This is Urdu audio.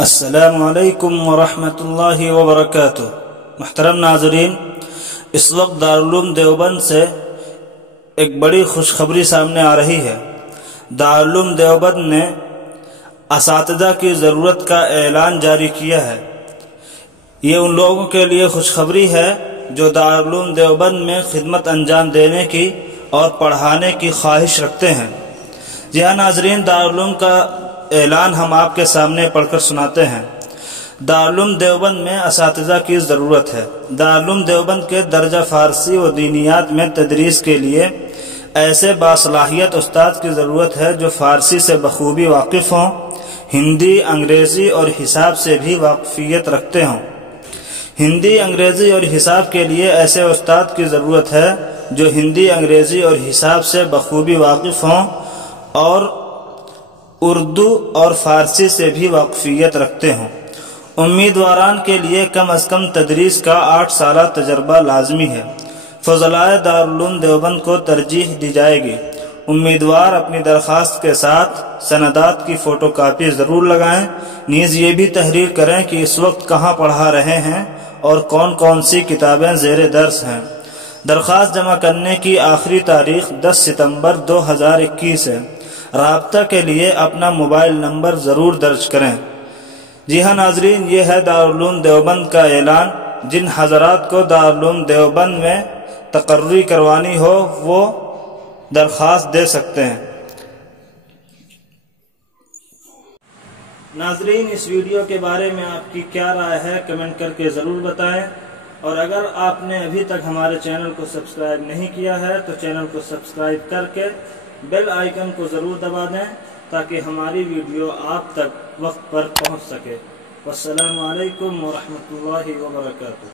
السلام علیکم ورحمۃ اللہ وبرکاتہ۔ محترم ناظرین، اس وقت دارالعلوم دیوبند سے ایک بڑی خوشخبری سامنے آ رہی ہے۔ دارالعلوم دیوبند نے اساتذہ کی ضرورت کا اعلان جاری کیا ہے۔ یہ ان لوگوں کے لیے خوشخبری ہے جو دارالعلوم دیوبند میں خدمت انجام دینے کی اور پڑھانے کی خواہش رکھتے ہیں۔ جی ہاں ناظرین، دارالعلوم کا اعلان ہم آپ کے سامنے پڑھ کر سناتے ہیں۔ دارالعلوم دیوبند میں اساتذہ کی ضرورت ہے۔ دارالعلوم دیوبند کے درجہ فارسی و دینیات میں تدریس کے لیے ایسے باصلاحیت استاد کی ضرورت ہے جو فارسی سے بخوبی واقف ہوں، ہندی، انگریزی اور حساب سے بھی واقفیت رکھتے ہوں۔ ہندی، انگریزی اور حساب کے لیے ایسے استاد کی ضرورت ہے جو ہندی، انگریزی اور حساب سے بخوبی واقف ہوں اور اردو اور فارسی سے بھی واقفیت رکھتے ہوں۔ امیدواران کے لیے کم از کم تدریس کا 8 سالہ تجربہ لازمی ہے۔ فضلائے دارالعلوم دیوبند کو ترجیح دی جائے گی۔ امیدوار اپنی درخواست کے ساتھ سندات کی فوٹو کاپی ضرور لگائیں۔ نیز یہ بھی تحریر کریں کہ اس وقت کہاں پڑھا رہے ہیں اور کون کون سی کتابیں زیر درس ہیں۔ درخواست جمع کرنے کی آخری تاریخ 10 ستمبر 2021 ہے۔ رابطہ کے لیے اپنا موبائل نمبر ضرور درج کریں۔ جی ہاں ناظرین، یہ ہے دارالعلوم دیوبند کا اعلان۔ جن حضرات کو دارالعلوم دیوبند میں تقرری کروانی ہو وہ درخواست دے سکتے ہیں۔ ناظرین، اس ویڈیو کے بارے میں آپ کی کیا رائے ہے کمنٹ کر کے ضرور بتائیں، اور اگر آپ نے ابھی تک ہمارے چینل کو سبسکرائب نہیں کیا ہے تو چینل کو سبسکرائب کر کے بیل آئیکن کو ضرور دبا دیں تاکہ ہماری ویڈیو آپ تک وقت پر پہنچ سکے۔ والسلام علیکم ورحمۃ اللہ وبرکاتہ۔